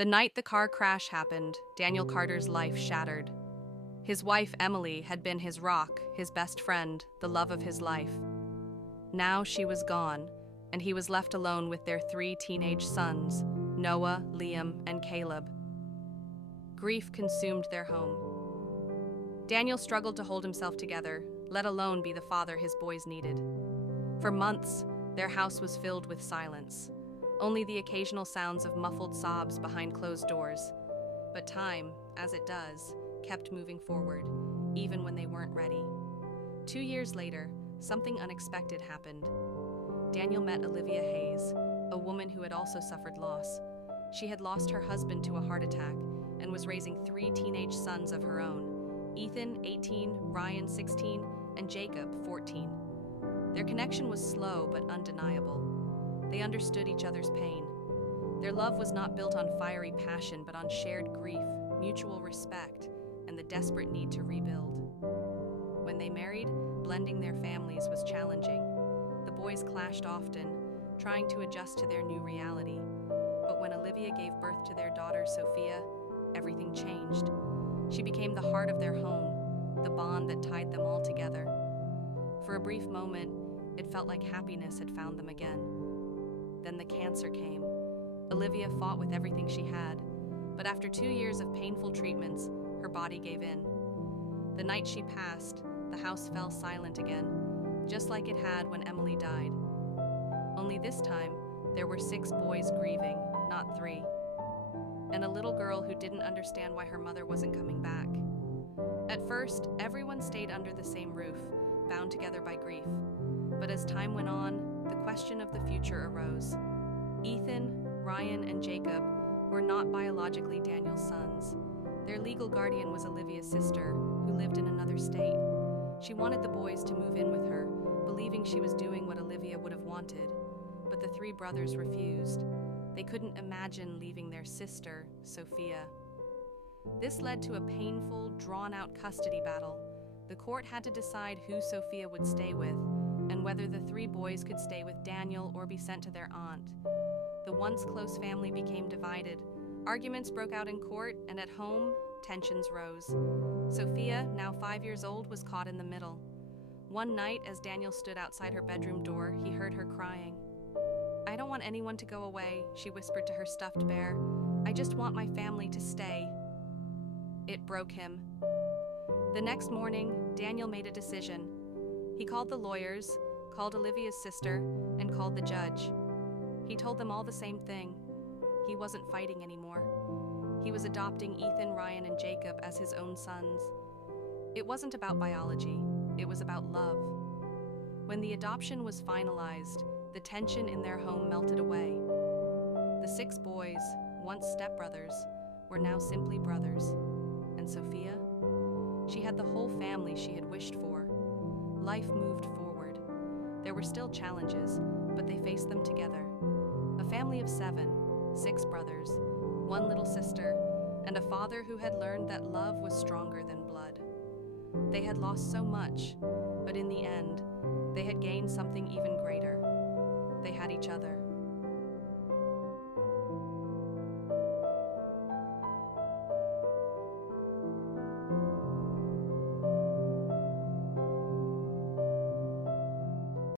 The night the car crash happened, Daniel Carter's life shattered. His wife, Emily, had been his rock, his best friend, the love of his life. Now she was gone, and he was left alone with their 3 teenage sons, Noah, Liam, and Caleb. Grief consumed their home. Daniel struggled to hold himself together, let alone be the father his boys needed. For months, their house was filled with silence, only the occasional sounds of muffled sobs behind closed doors. But time, as it does, kept moving forward, even when they weren't ready. 2 years later, something unexpected happened. Daniel met Olivia Hayes, a woman who had also suffered loss. She had lost her husband to a heart attack and was raising 3 teenage sons of her own: Ethan, 18, Ryan, 16, and Jacob, 14. Their connection was slow but undeniable. They understood each other's pain. Their love was not built on fiery passion but on shared grief, mutual respect, and the desperate need to rebuild. When they married, blending their families was challenging. The boys clashed often, trying to adjust to their new reality. But when Olivia gave birth to their daughter, Sophia, everything changed. She became the heart of their home, the bond that tied them all together. For a brief moment, it felt like happiness had found them again. Then the cancer came. Olivia fought with everything she had, but after 2 years of painful treatments, her body gave in. The night she passed, the house fell silent again, just like it had when Emily died. Only this time, there were 6 boys grieving, not 3, and a little girl who didn't understand why her mother wasn't coming back. At first, everyone stayed under the same roof, bound together by grief. But as time went on, the question of the future arose. Ethan, Ryan, and Jacob were not biologically Daniel's sons. Their legal guardian was Olivia's sister, who lived in another state. She wanted the boys to move in with her, believing she was doing what Olivia would have wanted. But the 3 brothers refused. They couldn't imagine leaving their sister, Sophia. This led to a painful, drawn-out custody battle. The court had to decide who Sophia would stay with, and whether the 3 boys could stay with Daniel or be sent to their aunt. The once close family became divided. Arguments broke out in court, and at home, tensions rose. Sophia, now 5 years old, was caught in the middle. One night, as Daniel stood outside her bedroom door, he heard her crying. "I don't want anyone to go away," she whispered to her stuffed bear. "I just want my family to stay." It broke him. The next morning, Daniel made a decision. He called the lawyers, called Olivia's sister, and called the judge. He told them all the same thing. He wasn't fighting anymore. He was adopting Ethan, Ryan, and Jacob as his own sons. It wasn't about biology, it was about love. When the adoption was finalized, the tension in their home melted away. The 6 boys, once stepbrothers, were now simply brothers. And Sophia? She had the whole family she had wished for. Life moved forward. There were still challenges, but they faced them together. A family of 7, 6 brothers, 1 little sister, and a father who had learned that love was stronger than blood. They had lost so much, but in the end, they had gained something even greater. They had each other.